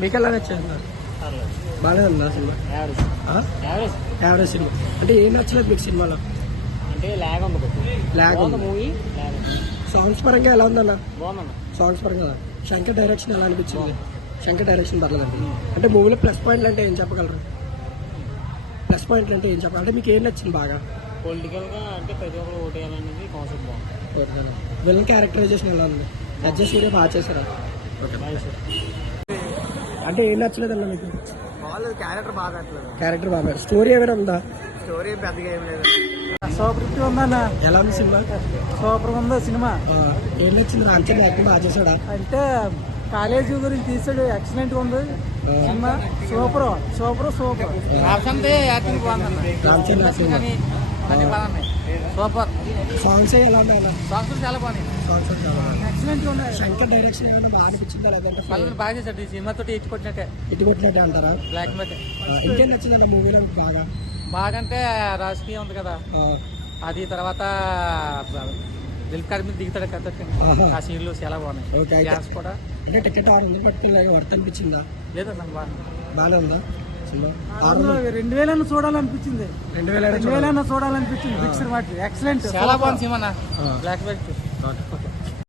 మీకు ఎలా నచ్చింది? బాగానే ఉందా సినిమా? Average cinema. అంటే ఏం నచ్చలేదు మీకు సినిమాలో? అంటే లాగ్ ఉంది మూవీ. సాంగ్స్ పరంగా ఎలా ఉందన్న? సాంగ్స్ పరంగా శంకర్ డైరెక్షన్ ఎలా అనిపించింది? శంకర్ డైరెక్షన్ పర్లేదండి. అంటే మూవీలో ప్లస్ పాయింట్లు అంటే ఏం చెప్పగలరు? ప్లస్ పాయింట్లు అంటే ఏం చెప్పాలి? అంటే మీకు ఏం నచ్చింది బాగా? పొలిటికల్ గా అంటే ప్రతి ఒక్కరు ఓటు వేయాలనేది కాన్సెప్ట్ బాగుంది. విలన్ క్యారెక్టరైజేషన్ ఎలా ఉంది? అడ్జస్ట్ కూడా బాగా చేశారా? అంటే ఏం నచ్చలేదన్న మీకు? క్యారెక్టర్ బాగా. స్టోరీ ఏమైనా ఉందా? స్టోరీ పెద్దగా ఏం లేదు. సూపర్ ఉందన్న. ఎలా ఉంది సినిమా? సూపర్ ఉంది సినిమా. ఏం నచ్చింది? రాంచంద్ర యాక్టింగ్ బాగా చేశాడా? అంటే కాలేజీ గురించి తీసాడు, ఎక్సలెంట్ ఉంది cinema. Super super super. Ramachandra super. Songs ఎలా ఉన్నాయి? సాంగ్స్ చాలా బాగున్నాయి. సాంగ్స్ చాలా ఎక్సలెంట్ ఉన్నాయి. శంకర్ డైరెక్షన్ ఏమైనా బాగా అనిపించిందా? లేదంటే బాగా చేశాడు. ఈ సినిమాతో ఇచ్చి కొట్టినట్టే, ఇటు కొట్టినట్టే అంటారా? బ్లాక్ మెట్. ఇంకేం నచ్చిందండి మూవీలో బాగా? బాగంటే రాజకీయం ఉంది కదా అది. తర్వాత దిల్ కార్ మీద దిగుతాడు కదా, ఆ సీన్లు చాలా బాగున్నాయి. డ్యాన్స్ కూడా. అంటే టికెట్ 600 పట్టుకుని వర్త్ అనిపించిందా? లేదన్న బాగానే ఉందా సినిమా? 2000 చూడాలనిపించింది. 2000 చూడాలనిపించింది. ఎక్సలెంట్, చాలా బాగుంది సినిమా. Black belt.